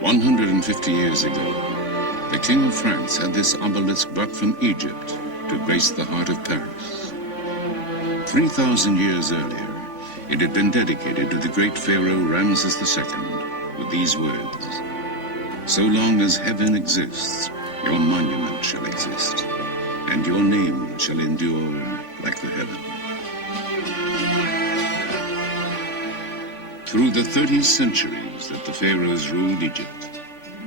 150 years ago, the King of France had this obelisk brought from Egypt to grace the heart of Paris. 3,000 years earlier, it had been dedicated to the great pharaoh Ramses II with these words, "So long as heaven exists, your monument shall exist, and your name shall endure like the heaven." Through the 30 centuries that the pharaohs ruled Egypt,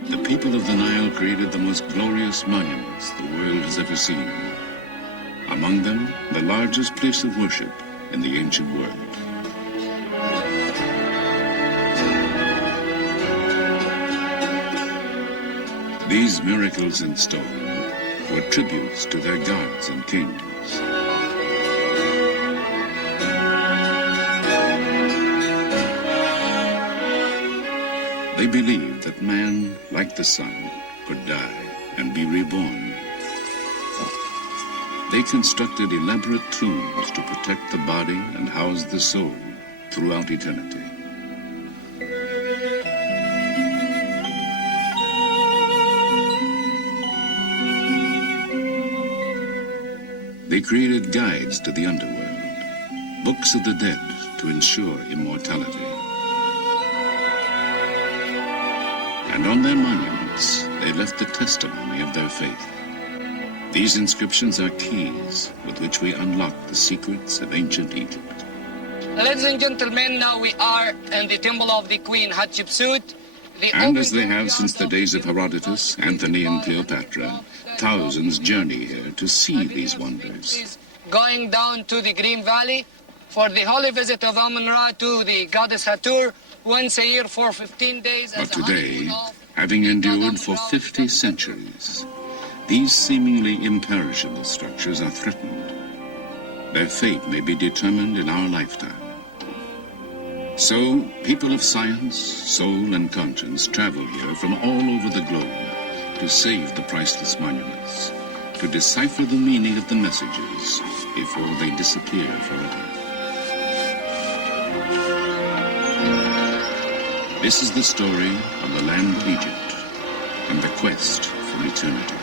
the people of the Nile created the most glorious monuments the world has ever seen. Among them, the largest place of worship in the ancient world. These miracles in stone were tributes to their gods and kings. They believed that man, like the sun, could die and be reborn. They constructed elaborate tombs to protect the body and house the soul throughout eternity. They created guides to the underworld, books of the dead to ensure immortality. And on their monuments, they left the testimony of their faith. These inscriptions are keys with which we unlock the secrets of ancient Egypt. Ladies and gentlemen, now we are in the temple of the Queen Hatshepsut. And as they have since the days of Herodotus, Antony, and Cleopatra, thousands journey here to see these wonders. Going down to the Green Valley for the holy visit of Amun-Ra to the goddess Hathor once a year for 15 days. But today, having endured for 50 centuries, these seemingly imperishable structures are threatened. Their fate may be determined in our lifetime. So, people of science, soul, and conscience travel here from all over the globe to save the priceless monuments, to decipher the meaning of the messages before they disappear forever. This is the story of the land of Egypt and the quest for eternity.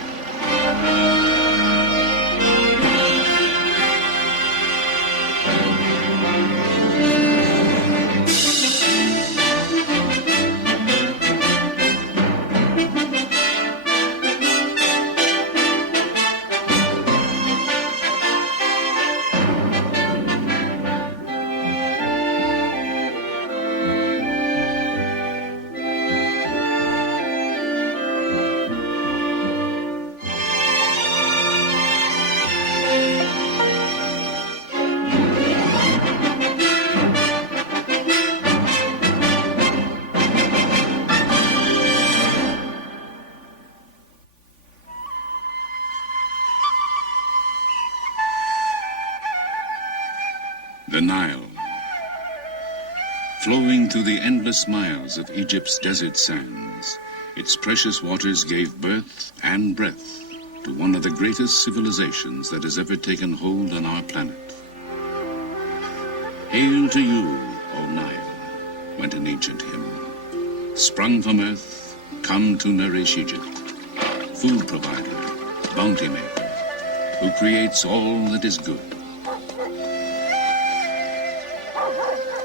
The Nile, flowing through the endless miles of Egypt's desert sands, its precious waters gave birth and breath to one of the greatest civilizations that has ever taken hold on our planet. Hail to you, O Nile, went an ancient hymn. Sprung from earth, come to nourish Egypt, food provider, bounty maker, who creates all that is good.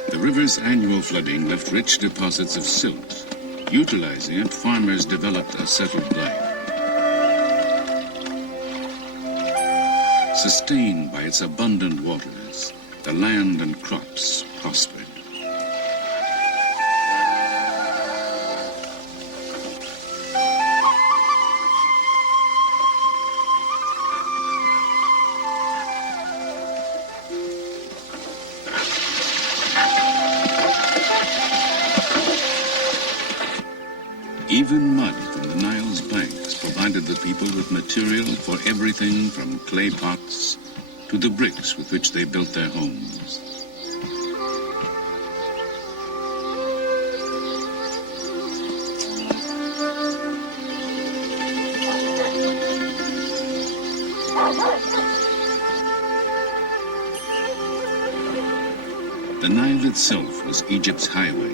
The river's annual flooding left rich deposits of silt. Utilizing it, farmers developed a settled life. Sustained by its abundant waters, the land and crops prospered. Even mud from the Nile's banks provided the people with material for everything from clay pots to the bricks with which they built their homes. The Nile itself was Egypt's highway.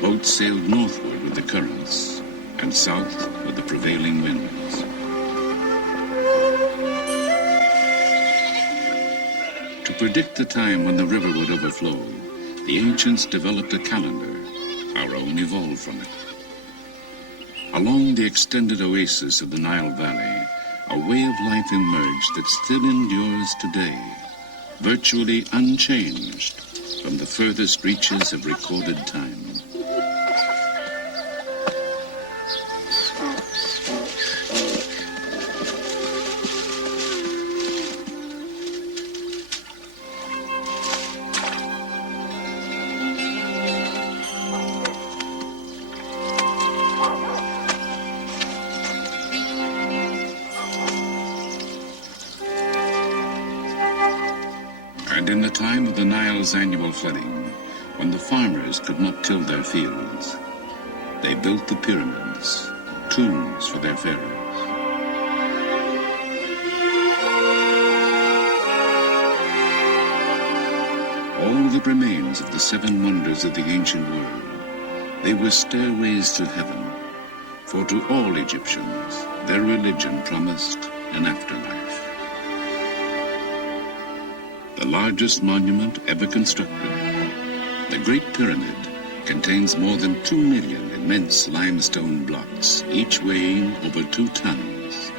Boats sailed northward with with the currents and south with the prevailing winds. To predict the time when the river would overflow, the ancients developed a calendar. Our own evolved from it. Along the extended oasis of the Nile Valley, a way of life emerged that still endures today, virtually unchanged from the furthest reaches of recorded time. And in the time of the Nile's annual flooding, when the farmers could not till their fields, they built the pyramids, tombs for their pharaohs. All that remains of the seven wonders of the ancient world, they were stairways to heaven, for to all Egyptians, their religion promised an afterlife. The largest monument ever constructed, the Great Pyramid, contains more than 2 million immense limestone blocks, each weighing over 2 tons.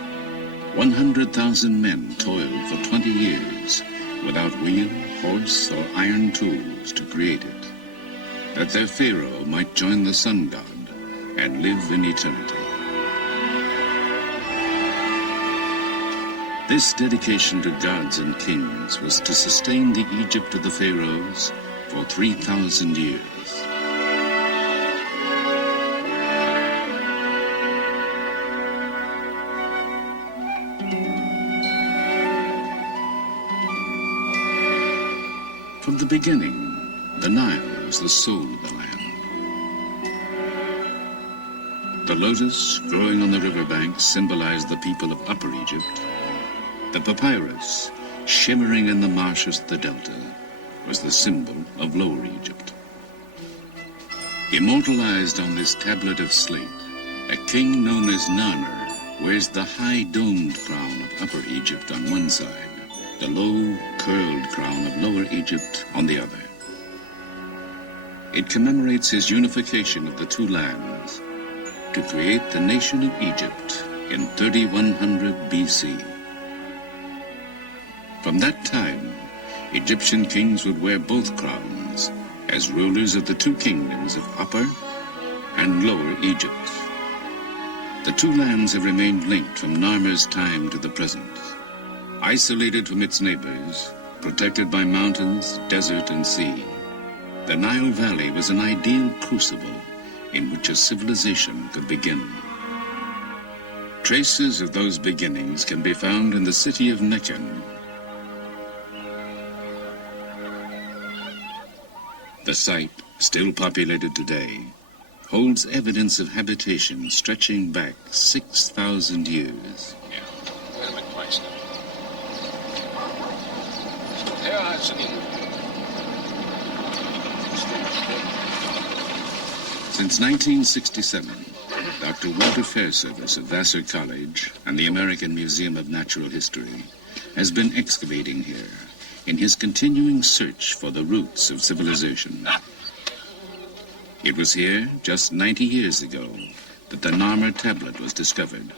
100,000 men toiled for 20 years without wheel, horse, or iron tools to create it, that their pharaoh might join the sun god and live in eternity. This dedication to gods and kings was to sustain the Egypt of the pharaohs for 3,000 years. From the beginning, the Nile was the soul of the land. The lotus growing on the riverbanks symbolized the people of Upper Egypt. The papyrus, shimmering in the marshes of the delta, was the symbol of Lower Egypt. Immortalized on this tablet of slate, a king known as Narmer wears the high domed crown of Upper Egypt on one side, the low, curled crown of Lower Egypt on the other. It commemorates his unification of the two lands to create the nation of Egypt in 3100 BC. From that time, Egyptian kings would wear both crowns as rulers of the two kingdoms of Upper and Lower Egypt. The two lands have remained linked from Narmer's time to the present. Isolated from its neighbors, protected by mountains, desert, and sea, the Nile Valley was an ideal crucible in which a civilization could begin. Traces of those beginnings can be found in the city of Meccan. The site, still populated today, holds evidence of habitation stretching back 6,000 years. Since 1967, Dr. Walter Fairservice of Vassar College and the American Museum of Natural History has been excavating here in his continuing search for the roots of civilization. It was here, just 90 years ago, that the Narmer tablet was discovered.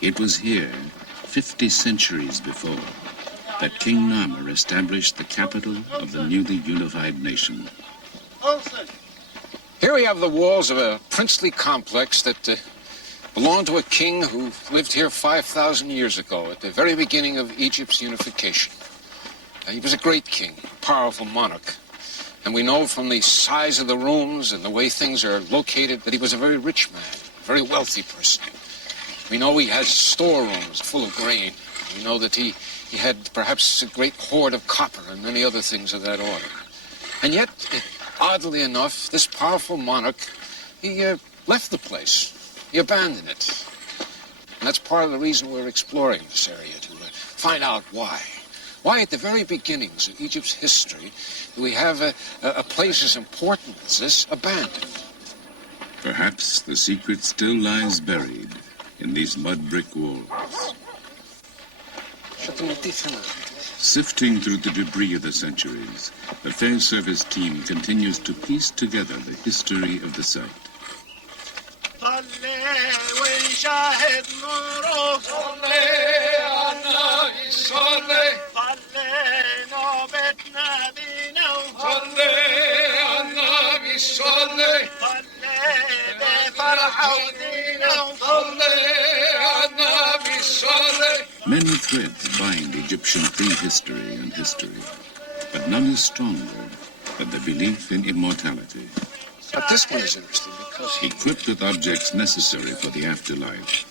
It was here, 50 centuries before, that King Narmer established the capital of the newly unified nation. Here we have the walls of a princely complex that belonged to a king who lived here 5,000 years ago at the very beginning of Egypt's unification. He was a great king, a powerful monarch. And we know from the size of the rooms and the way things are located that he was a very rich man, a very wealthy person. We know he has storerooms full of grain. We know that he had perhaps a great hoard of copper and many other things of that order. And yet, oddly enough, this powerful monarch, he left the place. He abandoned it. And that's part of the reason we're exploring this area, to find out why. Why, at the very beginnings of Egypt's history, do we have a place as important as this abandoned? Perhaps the secret still lies buried in these mud brick walls. Sifting through the debris of the centuries, the Fair Service team continues to piece together the history of the site. Many threads bind Egyptian prehistory and history, but none is stronger than the belief in immortality. But this one is interesting because equipped with objects necessary for the afterlife,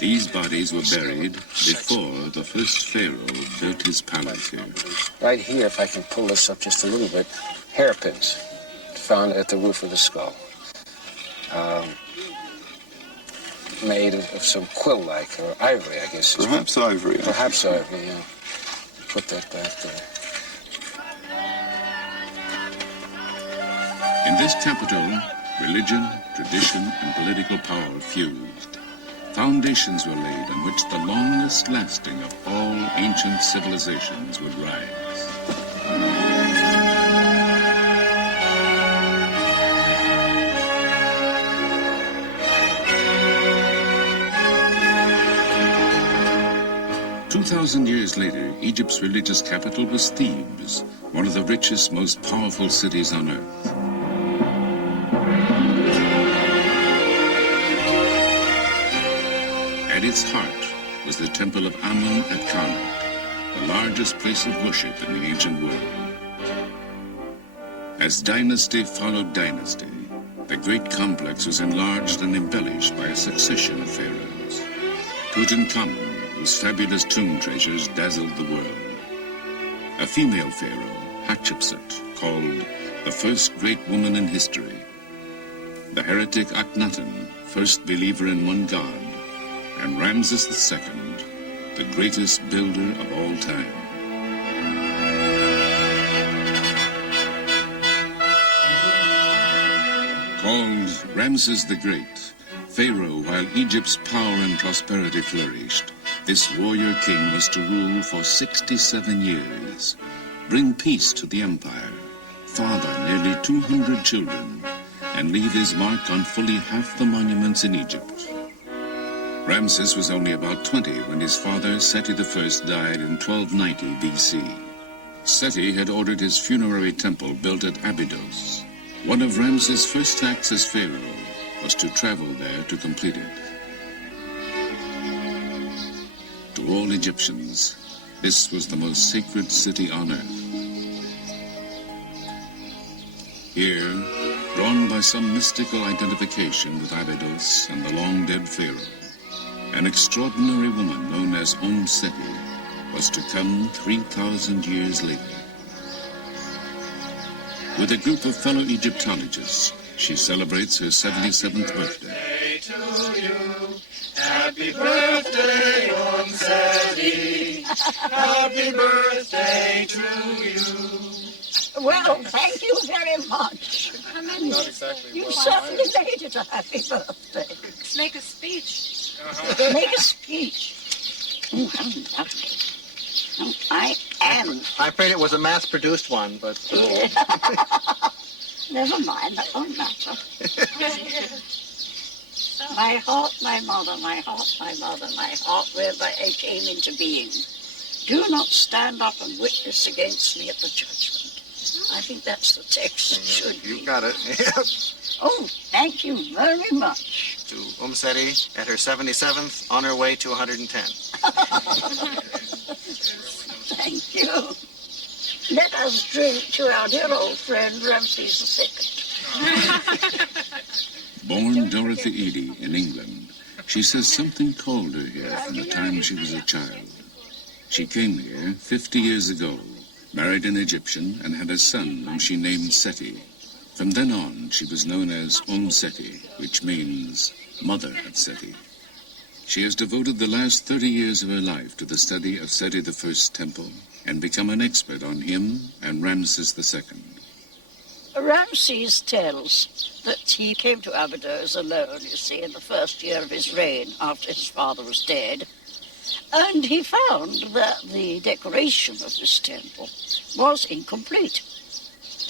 these bodies were buried before the first pharaoh built his palace here. Right here, if I can pull this up just a little bit, hairpins found at the roof of the skull. Made of some quill-like, or ivory, I guess. Perhaps ivory. Perhaps ivory, yeah. Put that back there. In this capital, religion, tradition, and political power fused. Foundations were laid on which the longest lasting of all ancient civilizations would rise. 2,000 years later, Egypt's religious capital was Thebes, one of the richest, most powerful cities on earth. At its heart was the temple of Amun at Karnak, the largest place of worship in the ancient world. As dynasty followed dynasty, the great complex was enlarged and embellished by a succession of pharaohs. Tutankhamun, whose fabulous tomb treasures dazzled the world. A female pharaoh, Hatshepsut, called the first great woman in history. The heretic Akhenaten, first believer in one god. And Ramses II, the greatest builder of all time. Called Ramses the Great, Pharaoh while Egypt's power and prosperity flourished, this warrior king was to rule for 67 years, bring peace to the empire, father nearly 200 children, and leave his mark on fully half the monuments in Egypt. Ramses was only about 20 when his father, Seti I, died in 1290 BC. Seti had ordered his funerary temple built at Abydos. One of Ramses' first acts as pharaoh was to travel there to complete it. To all Egyptians, this was the most sacred city on earth. Here, drawn by some mystical identification with Abydos and the long-dead pharaoh, an extraordinary woman known as Seti was to come 3,000 years later. With a group of fellow Egyptologists, she celebrates her 77th birthday. To you. Happy birthday, Seti. Happy birthday to you. Well, thank you very much. You certainly made it a happy birthday. Let's make a speech. Make a speech. Oh, how lovely. Oh, I am. I'm afraid it was a mass-produced one, but... Never mind, that won't matter. My heart, my mother, my heart, my mother, my heart, whereby I came into being. Do not stand up and witness against me at the judgment. I think that's the text it should be. You got it. Oh, thank you very much. To Seti at her 77th, on her way to 110. Thank you. Let us drink to our dear old friend Ramses II. Born Dorothy Eady in England, she says something called her here from the time she was a child. She came here 50 years ago, married an Egyptian, and had a son whom she named Seti. From then on, she was known as Seti, which means Mother at Seti. She has devoted the last 30 years of her life to the study of Seti I's temple and become an expert on him and Ramses II. Ramses tells that he came to Abydos alone, you see, in the first year of his reign after his father was dead. And he found that the decoration of this temple was incomplete.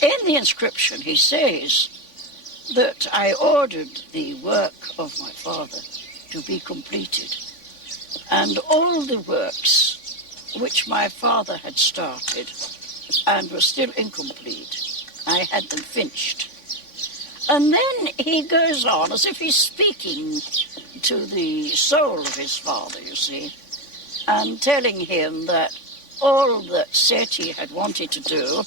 In the inscription he says that I ordered the work of my father to be completed, and all the works which my father had started and were still incomplete, I had them finished. And then he goes on as if he's speaking to the soul of his father, you see, and telling him that all that Seti had wanted to do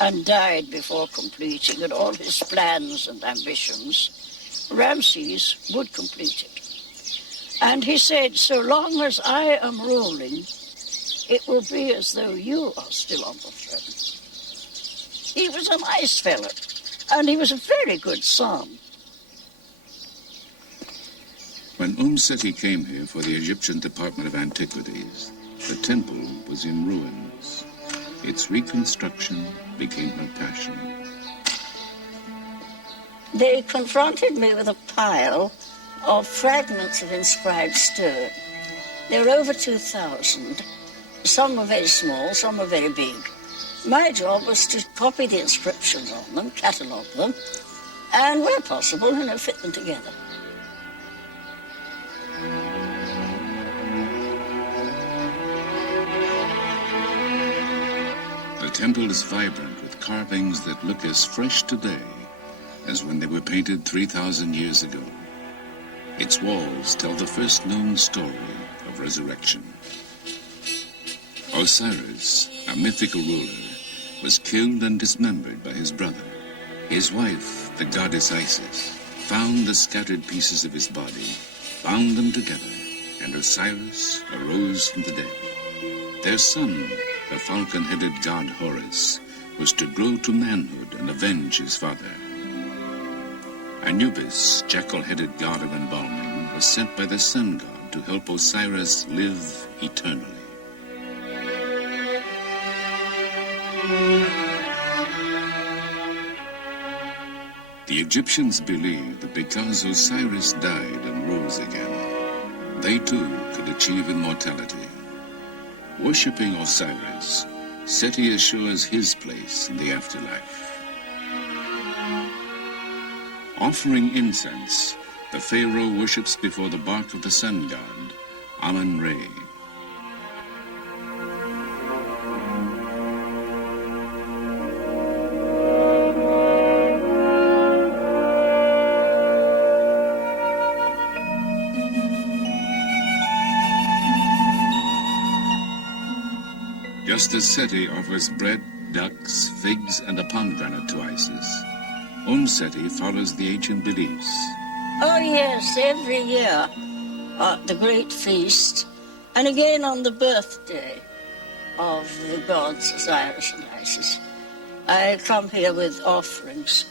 and died before completing, and all his plans and ambitions, Ramses would complete it. And he said, so long as I am ruling, it will be as though you are still on the throne. He was a nice fellow, and he was a very good son. When Seti came here for the Egyptian Department of Antiquities, the temple was in ruins. Its reconstruction became her passion. They confronted me with a pile of fragments of inscribed stone. There were over 2,000. Some were very small, some were very big. My job was to copy the inscriptions on them, catalogue them, and where possible, fit them together. The temple is vibrant with carvings that look as fresh today as when they were painted 3,000 years ago. Its walls tell the first known story of resurrection. Osiris, a mythical ruler, was killed and dismembered by his brother. His wife, the goddess Isis, found the scattered pieces of his body, bound them together, and Osiris arose from the dead. Their son, the falcon-headed god Horus, was to grow to manhood and avenge his father. Anubis, jackal-headed god of embalming, was sent by the sun god to help Osiris live eternally. The Egyptians believed that because Osiris died and rose again, they too could achieve immortality. Worshipping Osiris, Seti assures his place in the afterlife. Offering incense, the pharaoh worships before the bark of the sun god, Amun-Re. Just as Seti offers bread, ducks, figs, and a pomegranate to Isis, Seti follows the ancient beliefs. Oh yes, every year at the great feast, and again on the birthday of the gods Osiris and Isis, I come here with offerings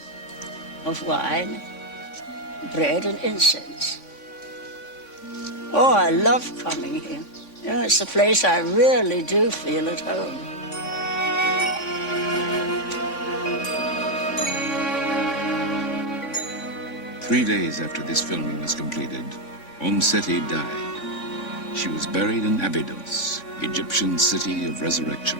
of wine, bread, and incense. Oh, I love coming here. It's a place I really do feel at home. Three days after this filming was completed, Seti died. She was buried in Abydos, Egyptian city of resurrection.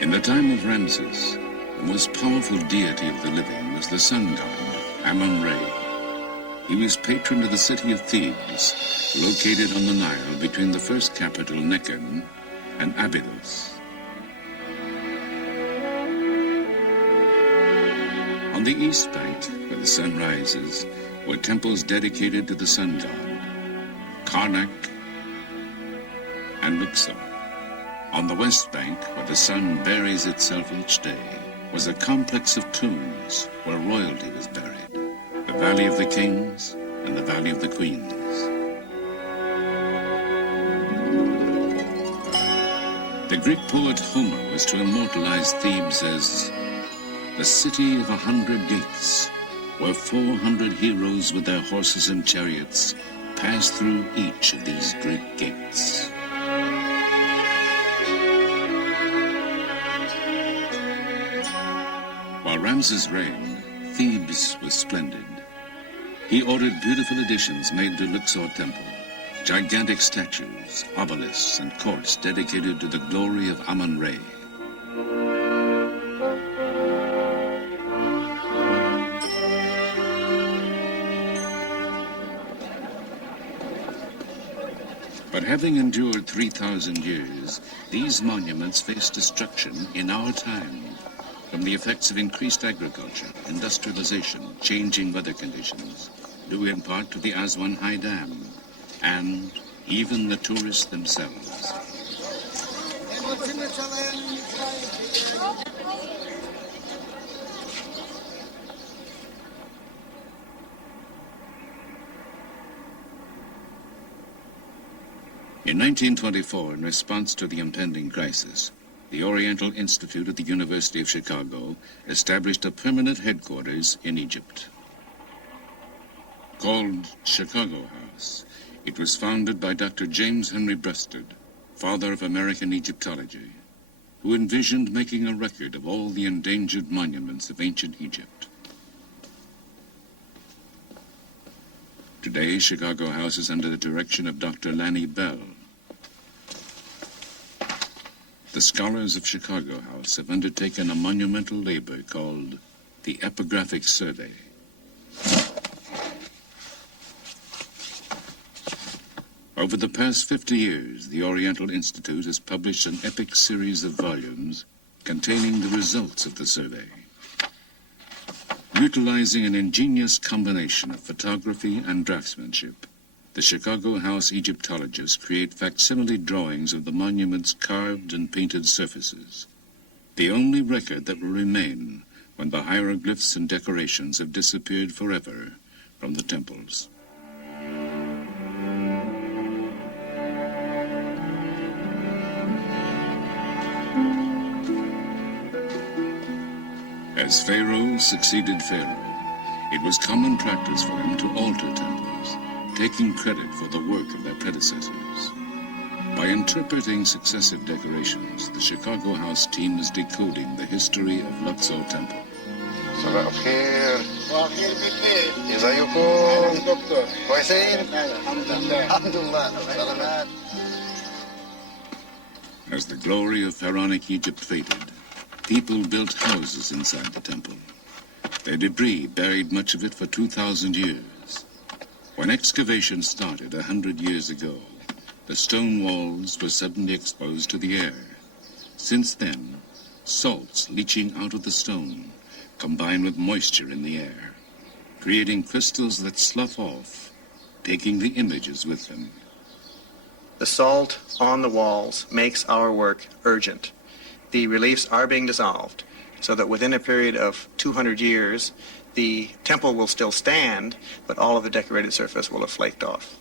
In the time of Ramses, the most powerful deity of the living was the sun god, Amun-Re. He was patron of the city of Thebes, located on the Nile between the first capital, Nekhen, and Abydos. On the east bank, where the sun rises, were temples dedicated to the sun god, Karnak and Luxor. On the west bank, where the sun buries itself each day, was a complex of tombs where royalty was buried, the Valley of the Kings and the Valley of the Queens. The Greek poet Homer was to immortalize Thebes as the city of 100 gates, where 400 heroes with their horses and chariots pass through each of these great gates. While Ramses reigned, Thebes was splendid. He ordered beautiful additions made to Luxor Temple, gigantic statues, obelisks, and courts dedicated to the glory of Amun-Re. But having endured 3,000 years, these monuments face destruction in our time from the effects of increased agriculture, industrialization, changing weather conditions, due in part to the Aswan High Dam, and even the tourists themselves. In 1924, in response to the impending crisis, the Oriental Institute at the University of Chicago established a permanent headquarters in Egypt. Called Chicago House, it was founded by Dr. James Henry Breasted, father of American Egyptology, who envisioned making a record of all the endangered monuments of ancient Egypt. Today, Chicago House is under the direction of Dr. Lanny Bell. The scholars of Chicago House have undertaken a monumental labor called the Epigraphic Survey. Over the past 50 years, the Oriental Institute has published an epic series of volumes containing the results of the survey. Utilizing an ingenious combination of photography and draftsmanship, the Chicago House Egyptologists create facsimile drawings of the monument's carved and painted surfaces, the only record that will remain when the hieroglyphs and decorations have disappeared forever from the temples. As Pharaoh succeeded Pharaoh, it was common practice for them to alter temples, taking credit for the work of their predecessors. By interpreting successive decorations, the Chicago House team is decoding the history of Luxor Temple. صباح الخير. صباح الخير بخير. ازيكم؟ دكتور. كويسين؟ الحمد لله. سلامات. As the glory of pharaonic Egypt faded, people built houses inside the temple. Their debris buried much of it for 2,000 years. When excavation started 100 years ago, the stone walls were suddenly exposed to the air. Since then, salts leaching out of the stone combine with moisture in the air, creating crystals that slough off, taking the images with them. The salt on the walls makes our work urgent. The reliefs are being dissolved so that within a period of 200 years, the temple will still stand, but all of the decorated surface will have flaked off.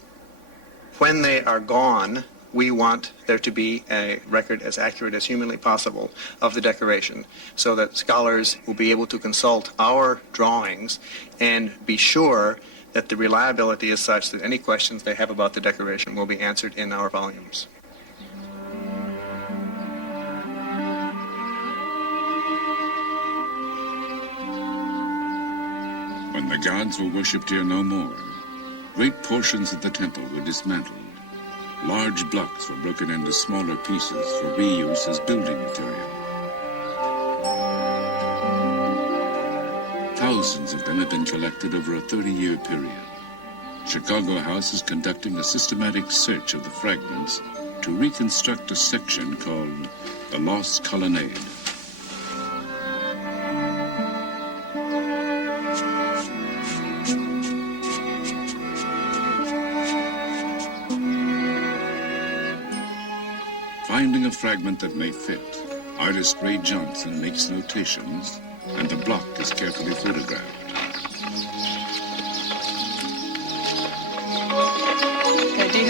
When they are gone, we want there to be a record as accurate as humanly possible of the decoration so that scholars will be able to consult our drawings and be sure that the reliability is such that any questions they have about the decoration will be answered in our volumes. When the gods were worshipped here no more, great portions of the temple were dismantled. Large blocks were broken into smaller pieces for reuse as building material. Thousands of them have been collected over a 30-year period. Chicago House is conducting a systematic search of the fragments to reconstruct a section called the Lost Colonnade. Finding a fragment that may fit, artist Ray Johnson makes notations, and the block is carefully photographed. Can you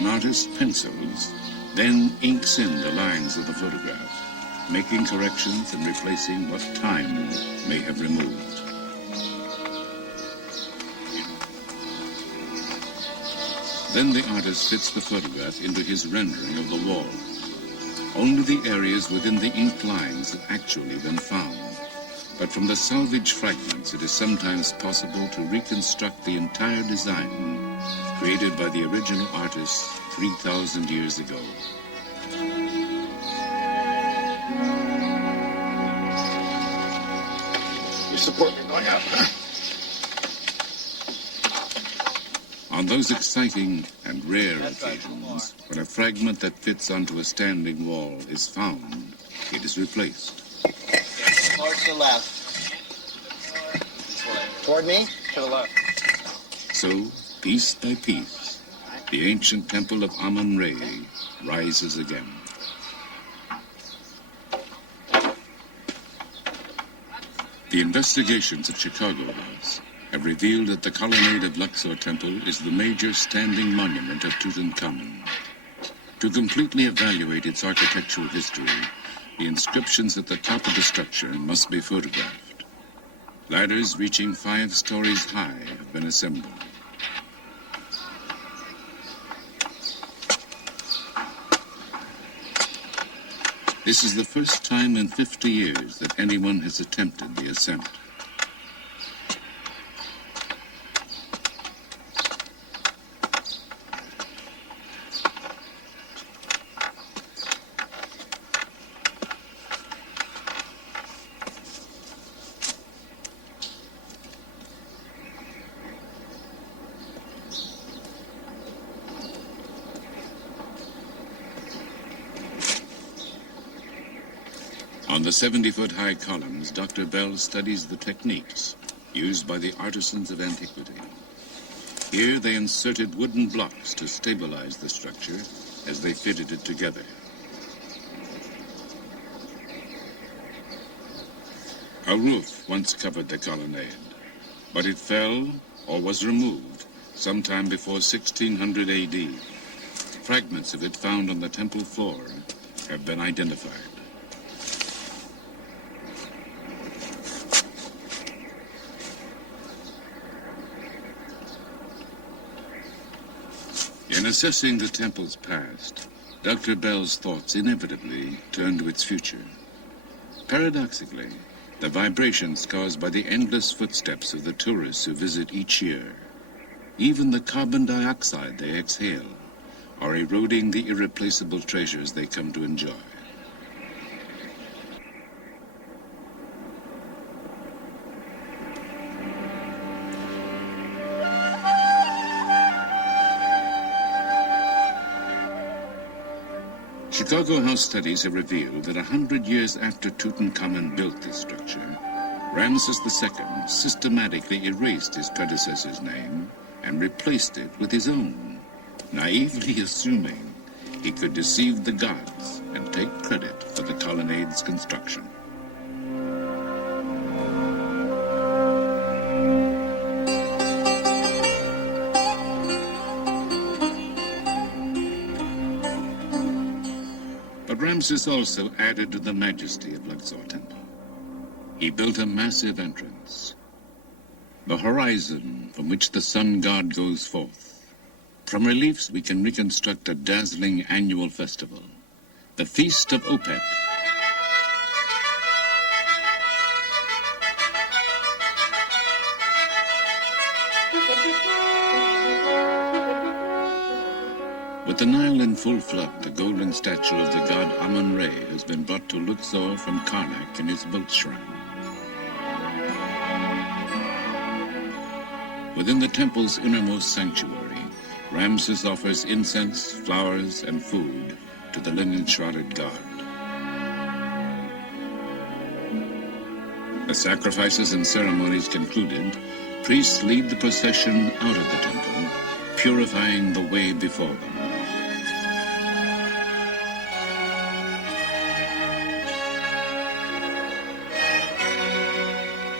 an artist pencils, then inks in the lines of the photograph, making corrections and replacing what time may have removed. Then the artist fits the photograph into his rendering of the wall. Only the areas within the inked lines have actually been found. But from the salvaged fragments, it is sometimes possible to reconstruct the entire design created by the original artist 3,000 years ago. You support me going out? On those exciting and rare occasions, when a fragment that fits onto a standing wall is found, it is replaced. More to the left. Toward me? To the left. So, piece by piece, the ancient temple of Amun-Re rises again. The investigations at Chicago House have revealed that the colonnade of Luxor Temple is the major standing monument of Tutankhamun. To completely evaluate its architectural history, the inscriptions at the top of the structure must be photographed. Ladders reaching 5 stories high have been assembled. This is the first time in 50 years that anyone has attempted the ascent. On the 70-foot-high columns, Dr. Bell studies the techniques used by the artisans of antiquity. Here they inserted wooden blocks to stabilize the structure as they fitted it together. A roof once covered the colonnade, but it fell or was removed sometime before 1600 AD. Fragments of it found on the temple floor have been identified. In assessing the temple's past, Dr. Bell's thoughts inevitably turn to its future. Paradoxically, the vibrations caused by the endless footsteps of the tourists who visit each year, even the carbon dioxide they exhale, are eroding the irreplaceable treasures they come to enjoy. Chicago House studies have revealed that 100 years after Tutankhamun built this structure, Ramses II systematically erased his predecessor's name and replaced it with his own, naively assuming he could deceive the gods and take credit for the colonnade's construction. Ramses also added to the majesty of Luxor Temple. He built a massive entrance, the horizon from which the sun god goes forth. From reliefs we can reconstruct a dazzling annual festival, the Feast of Opet. With the Nile in full flood, the golden statue of the god Amun-Re has been brought to Luxor from Karnak in his boat shrine. Within the temple's innermost sanctuary, Ramses offers incense, flowers, and food to the linen-shrouded god. The sacrifices and ceremonies concluded, priests lead the procession out of the temple, purifying the way before them.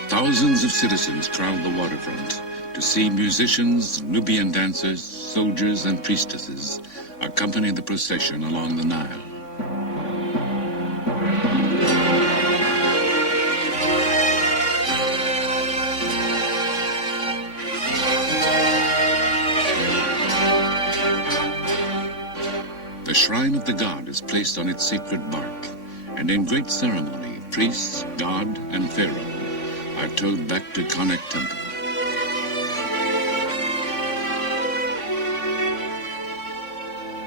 Thousands of citizens crowd the waterfront to see musicians, Nubian dancers, soldiers, and priestesses accompany the procession along the Nile. The shrine of the god is placed on its sacred bark, and in great ceremony, priests, god, and pharaoh are towed back to Karnak Temple.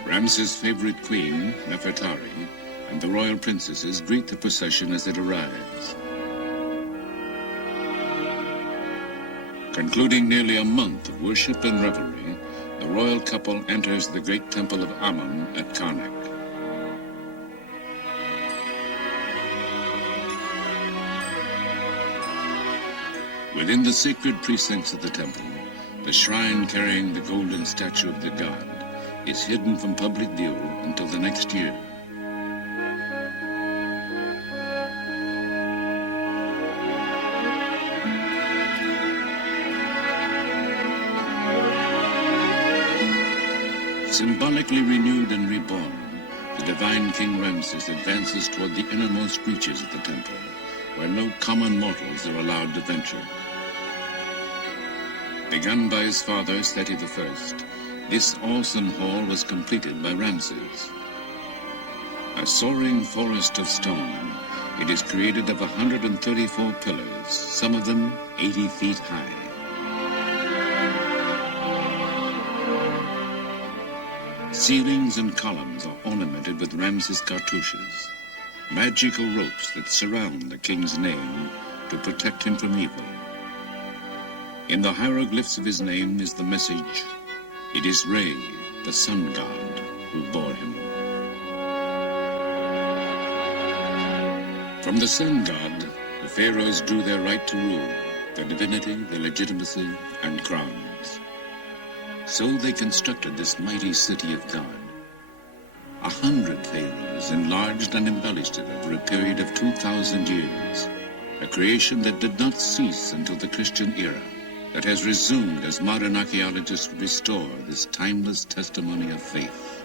Ramses' favorite queen, Nefertari, and the royal princesses greet the procession as it arrives. Concluding nearly a month of worship and revelry, the royal couple enters the great temple of Amun at Karnak. Within the sacred precincts of the temple, the shrine carrying the golden statue of the god is hidden from public view until the next year. Symbolically renewed and reborn, the divine King Ramses advances toward the innermost reaches of the temple, where no common mortals are allowed to venture. Begun by his father, Seti I, this awesome hall was completed by Ramses. A soaring forest of stone, it is created of 134 pillars, some of them 80 feet high. Ceilings and columns are ornamented with Ramses cartouches, magical ropes that surround the king's name to protect him from evil. In the hieroglyphs of his name is the message, "It is Re, the sun god, who bore him." From the sun god, the pharaohs drew their right to rule, their divinity, their legitimacy, and crowns. So they constructed this mighty city of God. 100 pharaohs enlarged and embellished it over a period of 2,000 years, a creation that did not cease until the Christian era, that has resumed as modern archaeologists restore this timeless testimony of faith.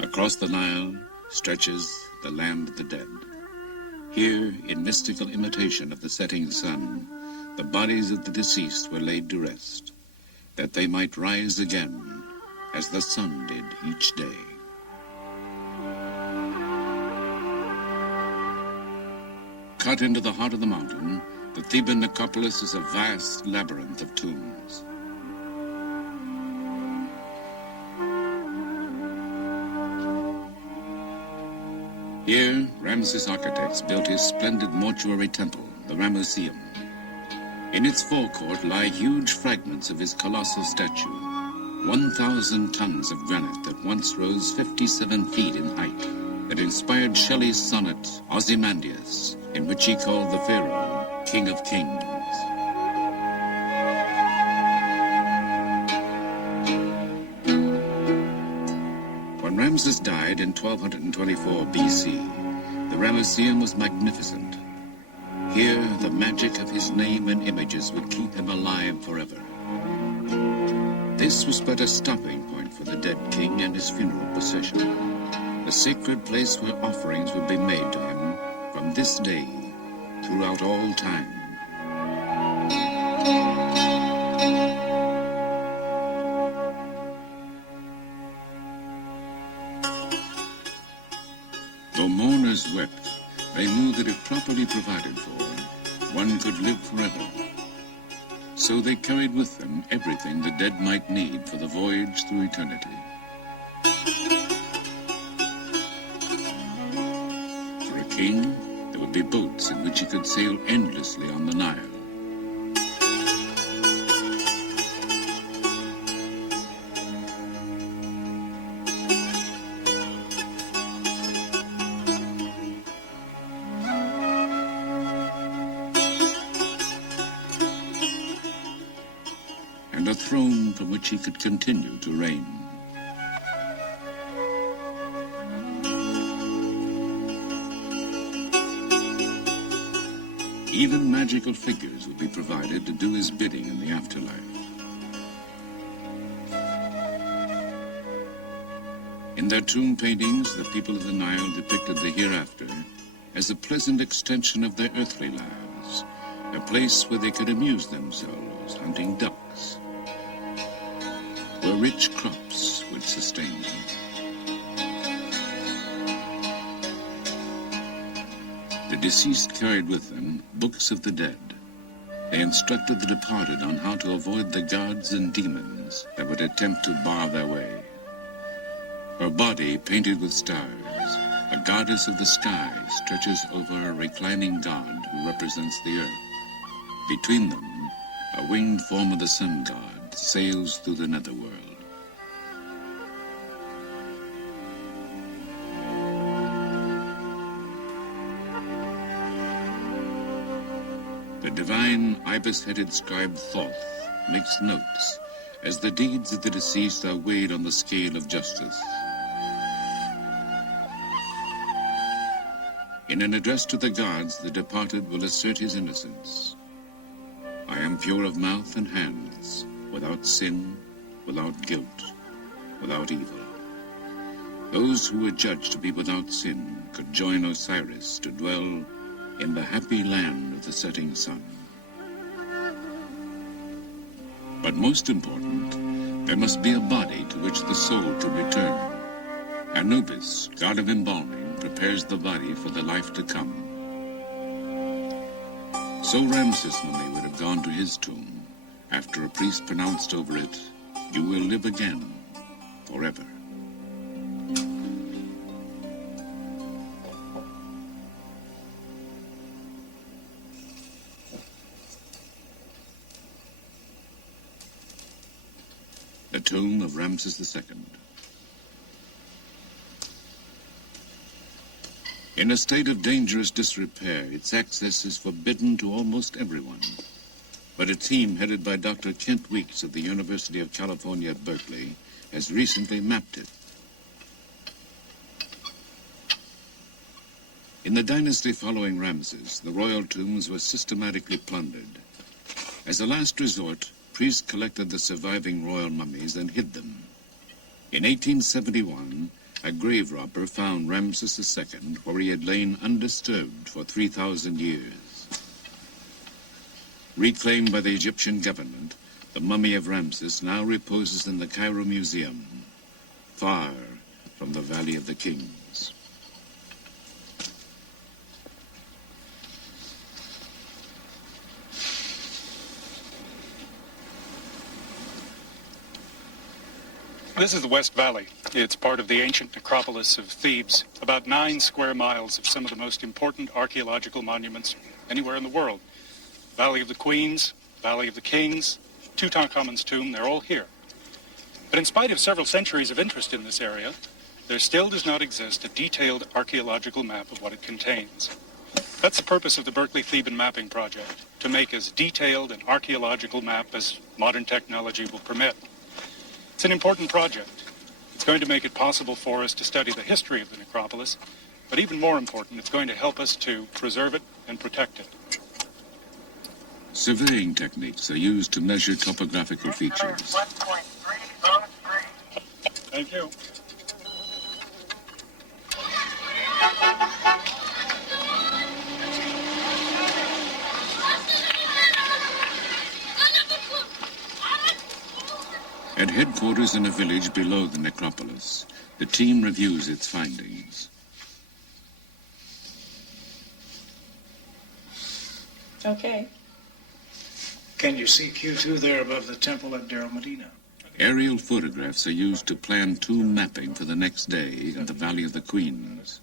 Across the Nile stretches the land of the dead. Here, in mystical imitation of the setting sun, the bodies of the deceased were laid to rest, that they might rise again as the sun did each day. Cut into the heart of the mountain, the Theban necropolis is a vast labyrinth of tombs. Here, Ramses' architects built his splendid mortuary temple, the Ramesseum. In its forecourt lie huge fragments of his colossal statue, 1,000 tons of granite that once rose 57 feet in height, that inspired Shelley's sonnet, Ozymandias, in which he called the pharaoh King of Kings. When Ramses died in 1224 BC, the Ramesseum was magnificent. Here, the magic of his name and images would keep him alive forever. This was but a stopping point for the dead king and his funeral procession, the sacred place where offerings would be made to him from this day throughout all time. Though mourners wept, they knew that if properly provided for, one could live forever. So they carried with them everything the dead might need for the voyage through eternity. For a king, there would be boats in which he could sail endlessly on the Nile. And a throne from which he could continue to reign. Even magical figures will be provided to do his bidding in the afterlife. In their tomb paintings, the people of the Nile depicted the hereafter as a pleasant extension of their earthly lives, a place where they could amuse themselves hunting ducks, where rich crops would sustain them. The deceased carried with them books of the dead. They instructed the departed on how to avoid the gods and demons that would attempt to bar their way. Her body, painted with stars, a goddess of the sky, stretches over a reclining god who represents the earth. Between them, a winged form of the sun god sails through the netherworld. The divine ibis-headed scribe Thoth makes notes as the deeds of the deceased are weighed on the scale of justice. In an address to the gods, the departed will assert his innocence. I am pure of mouth and hands, without sin, without guilt, without evil. Those who were judged to be without sin could join Osiris to dwell in the happy land of the setting sun. But most important, there must be a body to which the soul could return. Anubis, god of embalming, prepares the body for the life to come. So Ramses' mummy would have gone to his tomb after a priest pronounced over it, "You will live again, forever." The tomb of Ramses II. In a state of dangerous disrepair, its access is forbidden to almost everyone. But a team headed by Dr. Kent Weeks of the University of California at Berkeley has recently mapped it. In the dynasty following Ramses, the royal tombs were systematically plundered. As a last resort, priests collected the surviving royal mummies and hid them. In 1871, a grave robber found Ramses II where he had lain undisturbed for 3,000 years. Reclaimed by the Egyptian government, the mummy of Ramses now reposes in the Cairo Museum, far from the Valley of the Kings. This is the West Valley. It's part of the ancient necropolis of Thebes, about 9 square miles of some of the most important archaeological monuments anywhere in the world. Valley of the Queens, Valley of the Kings, Tutankhamun's tomb, they're all here. But in spite of several centuries of interest in this area, there still does not exist a detailed archaeological map of what it contains. That's the purpose of the Berkeley Theban Mapping Project, to make as detailed an archaeological map as modern technology will permit. It's an important project. It's going to make it possible for us to study the history of the necropolis, but even more important, it's going to help us to preserve it and protect it. Surveying techniques are used to measure topographical features. Thank you. At headquarters in a village below the necropolis, the team reviews its findings. Okay. Can you see Q2 there above the temple at Deir Medina? Aerial photographs are used to plan tomb mapping for the next day in the Valley of the Queens.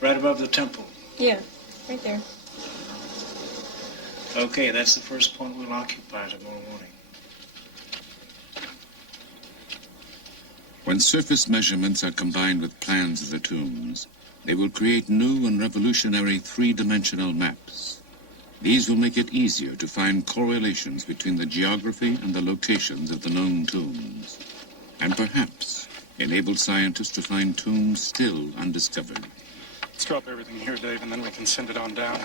Right above the temple. Yeah, right there. Okay, that's the first point we'll occupy tomorrow morning. When surface measurements are combined with plans of the tombs, they will create new and revolutionary three-dimensional maps. These will make it easier to find correlations between the geography and the locations of the known tombs, and perhaps enable scientists to find tombs still undiscovered. Let's drop everything here, Dave, and then we can send it on down.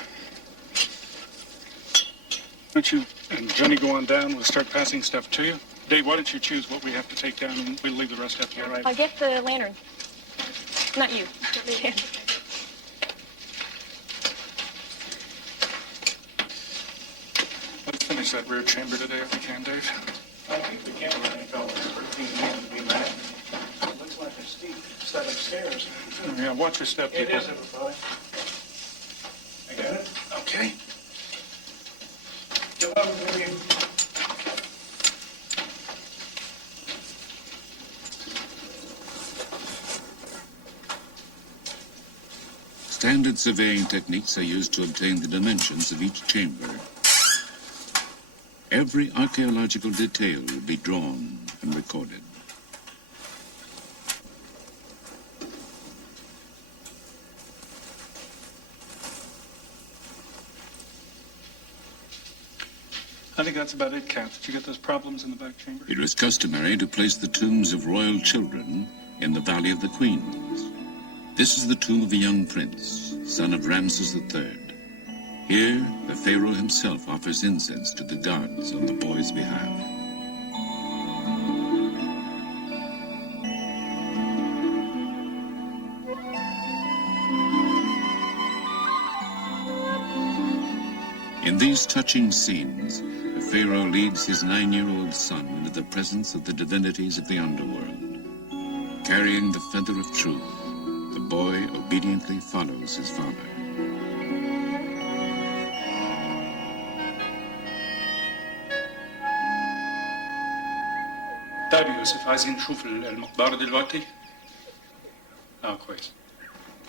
Why don't you and Johnny go on down? We'll start passing stuff to you. Dave, why don't you choose what we have to take down, and we'll leave the rest up here. All right. I'll get the lantern. Not you. Let's finish that rear chamber today if we can, Dave. I think we can, fellas. 13 minutes to be back. Looks like a steep set of stairs. Yeah, watch your step, It people. is, everybody. I got it. Okay. Get up, William. Standard surveying techniques are used to obtain the dimensions of each chamber. Every archaeological detail will be drawn and recorded. I think that's about it, Kat. Did you get those problems in the back chamber? It was customary to place the tombs of royal children in the Valley of the Queens. This is the tomb of a young prince, son of Ramses III. Here, the pharaoh himself offers incense to the gods on the boy's behalf. In these touching scenes, the pharaoh leads his 9-year-old son into the presence of the divinities of the underworld. Carrying the feather of truth, the boy obediently follows his father. طيب يوسف عايزين نشوف المقبرة دلوقتي؟ كويس.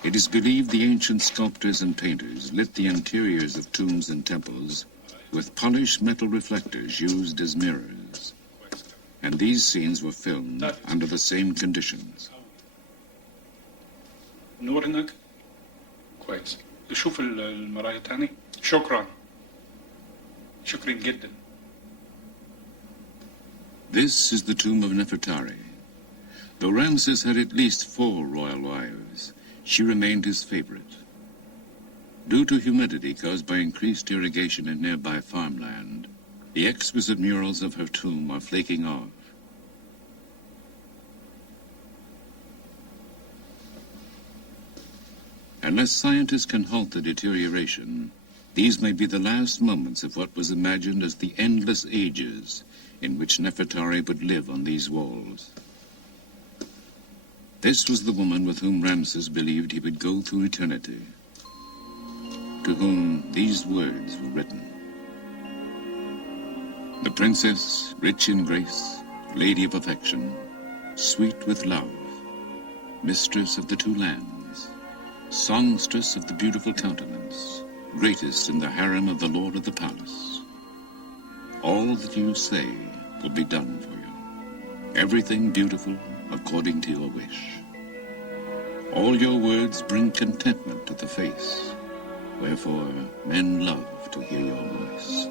It is believed the ancient sculptors and painters lit the interiors of tombs and temples with polished metal reflectors used as mirrors. And these scenes were filmed under the same conditions. نور هناك؟ كويس. شوف المراية تاني. شكرا. شكرا جدا. This is the tomb of Nefertari. Though Ramses had at least 4 royal wives, she remained his favorite. Due to humidity caused by increased irrigation in nearby farmland, the exquisite murals of her tomb are flaking off. Unless scientists can halt the deterioration, these may be the last moments of what was imagined as the endless ages in which Nefertari would live on these walls. This was the woman with whom Ramses believed he would go through eternity, to whom these words were written. The princess, rich in grace, lady of affection, sweet with love, mistress of the 2 lands, songstress of the beautiful countenance, greatest in the harem of the lord of the palace. All that you say will be done for you. Everything beautiful according to your wish. All your words bring contentment to the face, wherefore men love to hear your voice.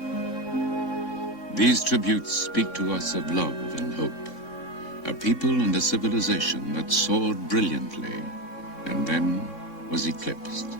These tributes speak to us of love and hope, a people and a civilization that soared brilliantly and then was eclipsed.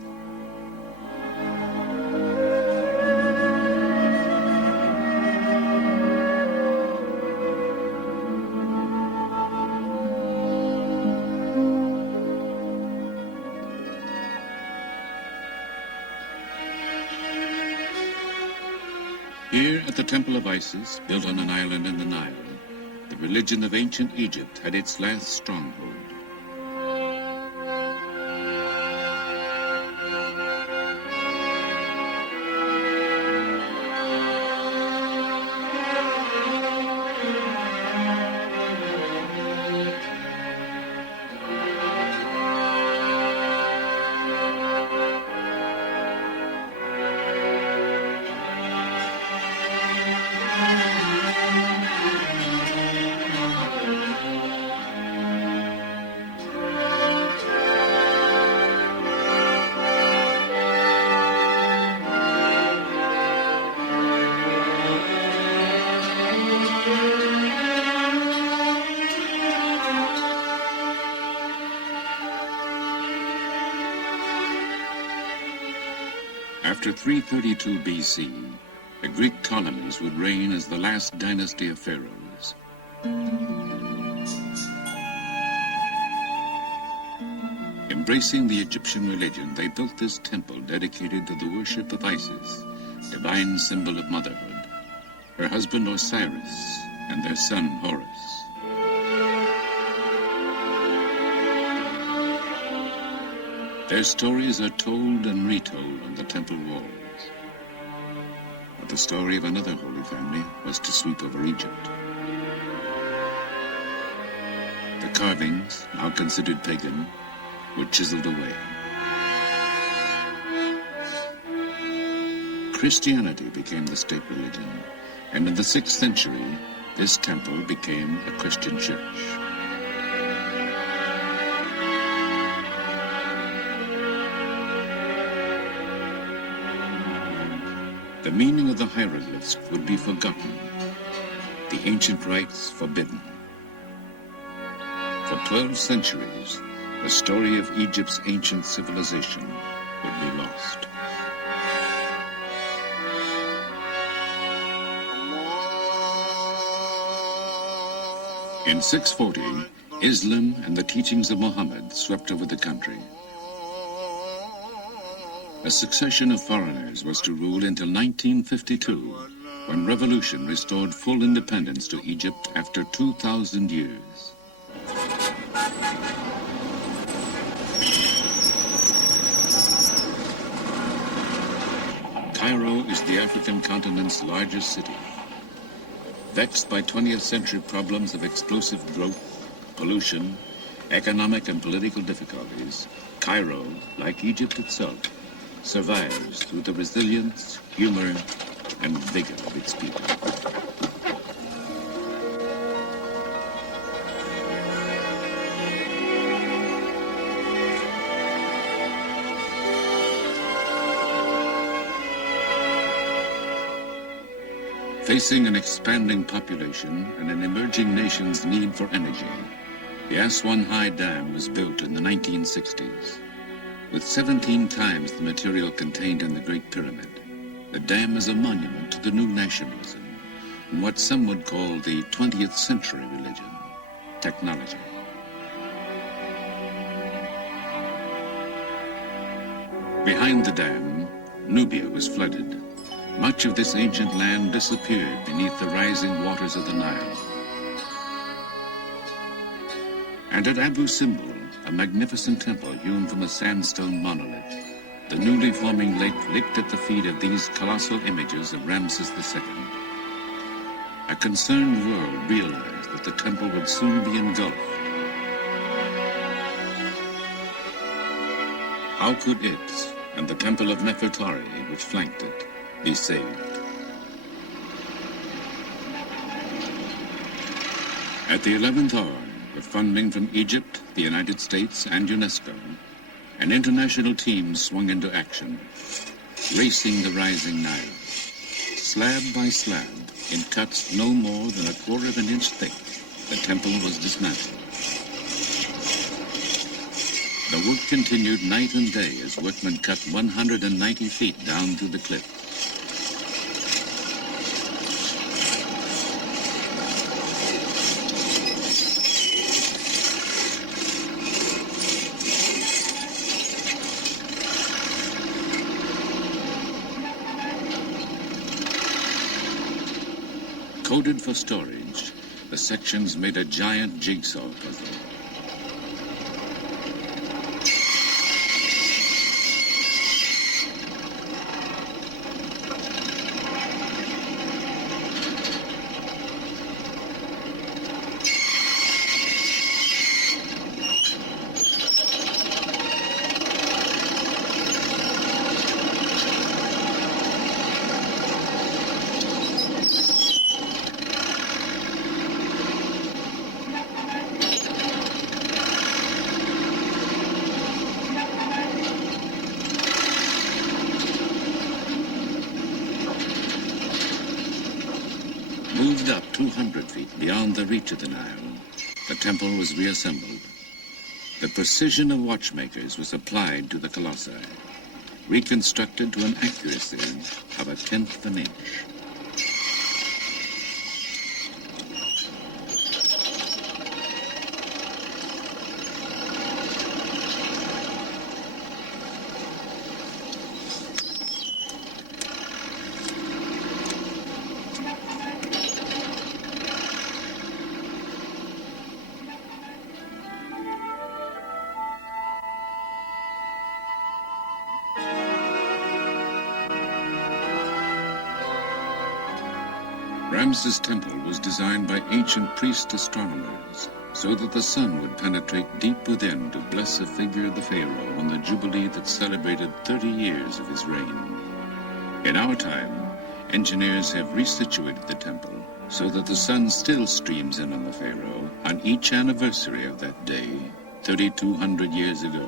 Here at the Temple of Isis, built on an island in the Nile, the religion of ancient Egypt had its last stronghold. After 332 BC, the Greek Ptolemies would reign as the last dynasty of pharaohs. Embracing the Egyptian religion, they built this temple dedicated to the worship of Isis, divine symbol of motherhood, her husband Osiris, and their son Horus. Their stories are told and retold on the temple walls. But the story of another holy family was to sweep over Egypt. The carvings, now considered pagan, were chiseled away. Christianity became the state religion, and in the 6th century, this temple became a Christian church. The meaning of the hieroglyphs would be forgotten, the ancient rites forbidden. For 12 centuries, the story of Egypt's ancient civilization would be lost. In 640, Islam and the teachings of Muhammad swept over the country. A succession of foreigners was to rule until 1952, when revolution restored full independence to Egypt after 2,000 years. Cairo is the African continent's largest city. Vexed by 20th century problems of explosive growth, pollution, economic and political difficulties, Cairo, like Egypt itself, survives through the resilience, humor, and vigor of its people. Facing an expanding population and an emerging nation's need for energy, the Aswan High Dam was built in the 1960s. With 17 times the material contained in the Great Pyramid, the dam is a monument to the new nationalism and what some would call the 20th century religion, technology. Behind the dam, Nubia was flooded. Much of this ancient land disappeared beneath the rising waters of the Nile. And at Abu Simbel, a magnificent temple hewn from a sandstone monolith, the newly forming lake licked at the feet of these colossal images of Ramses II. A concerned world realized that the temple would soon be engulfed. How could it, and the temple of Nefertari, which flanked it, be saved? At the 11th hour, with funding from Egypt, the United States, and UNESCO, an international team swung into action, racing the rising Nile. Slab by slab, in cuts no more than 1/4 of an inch thick, the temple was dismantled. The work continued night and day as workmen cut 190 feet down through the cliff. Coded for storage, the sections made a giant jigsaw puzzle. Moved up 200 feet beyond the reach of the Nile, the temple was reassembled. The precision of watchmakers was applied to the colossi, reconstructed to an accuracy of 1/10 of an inch. Ramses' temple was designed by ancient priest astronomers so that the sun would penetrate deep within to bless a figure of the pharaoh on the jubilee that celebrated 30 years of his reign. In our time, engineers have resituated the temple so that the sun still streams in on the pharaoh on each anniversary of that day, 3,200 years ago.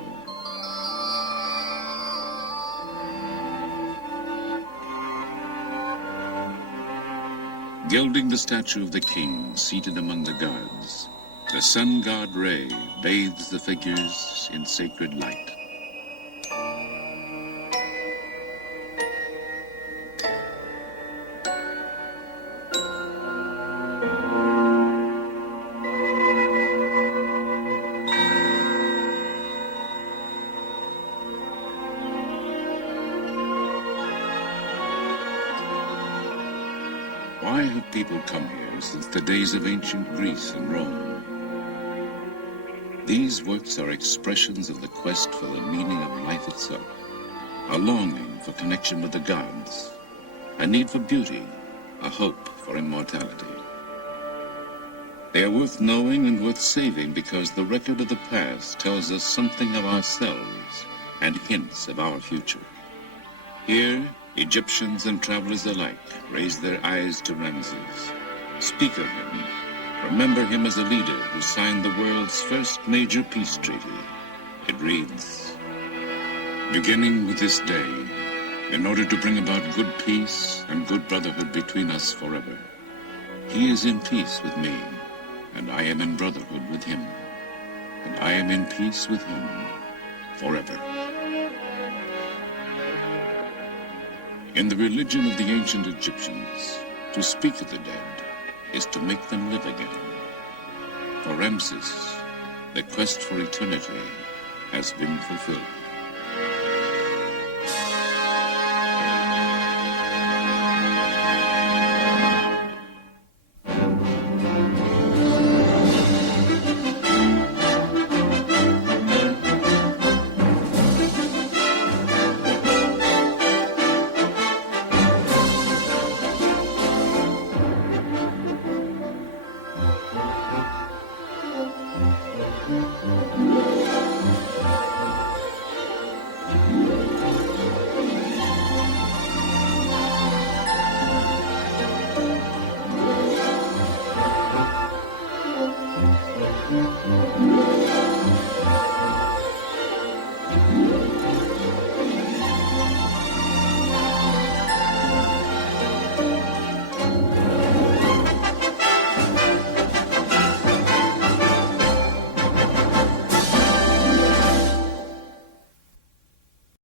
Gilding the statue of the king seated among the gods, the sun god Re bathes the figures in sacred light. Why have people come here since the days of ancient Greece and Rome? These works are expressions of the quest for the meaning of life itself, a longing for connection with the gods, a need for beauty, a hope for immortality. They are worth knowing and worth saving because the record of the past tells us something of ourselves and hints of our future. Here, Egyptians and travelers alike raise their eyes to Ramses, speak of him, remember him as a leader who signed the world's first major peace treaty. It reads, "Beginning with this day, in order to bring about good peace and good brotherhood between us forever, he is in peace with me, and I am in brotherhood with him, and I am in peace with him forever." In the religion of the ancient Egyptians, to speak of the dead is to make them live again. For Ramses, the quest for eternity has been fulfilled.